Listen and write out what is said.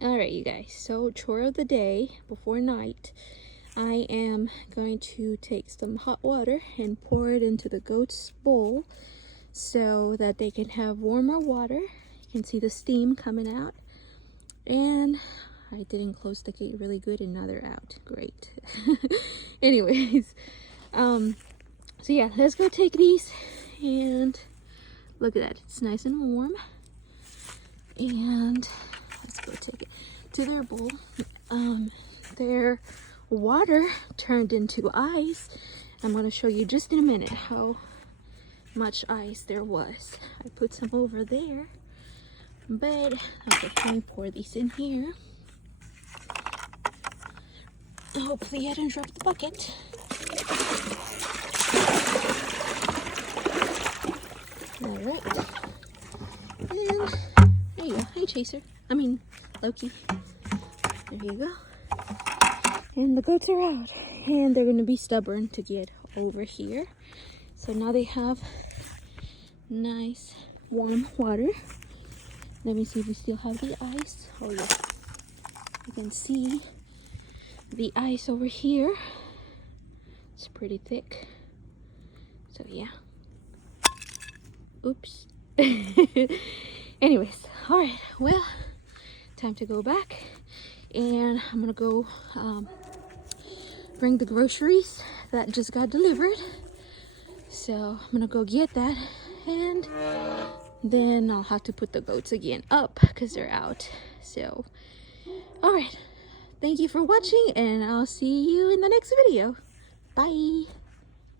Alright, you guys, so chore of the day before night, I am going to take some hot water and pour it into the goat's bowl so that they can have warmer water. You can see the steam coming out, and I didn't close the gate really good and now they're out. Great. Anyways, so yeah, let's go take these, and look at that, it's nice and warm. And let's go take it to their bowl. Their water turned into ice. I'm going to show you just in a minute how much ice there was. I put some over there, but okay, let me pour these in here. Hopefully I didn't drop the bucket. All right, and there you go. Hey, Chaser. I mean, Loki. There you go. And the goats are out, and they're gonna be stubborn to get over here. So now they have nice warm water. Let me see if we still have the ice. Oh yeah, you can see the ice over here. It's pretty thick. So yeah. Oops. Anyways, all right, well, time to go back, and I'm gonna go bring the groceries that just got delivered. So I'm gonna go get that, and then I'll have to put the goats again up because they're out. So all right, thank you for watching, and I'll see you in the next video. Bye.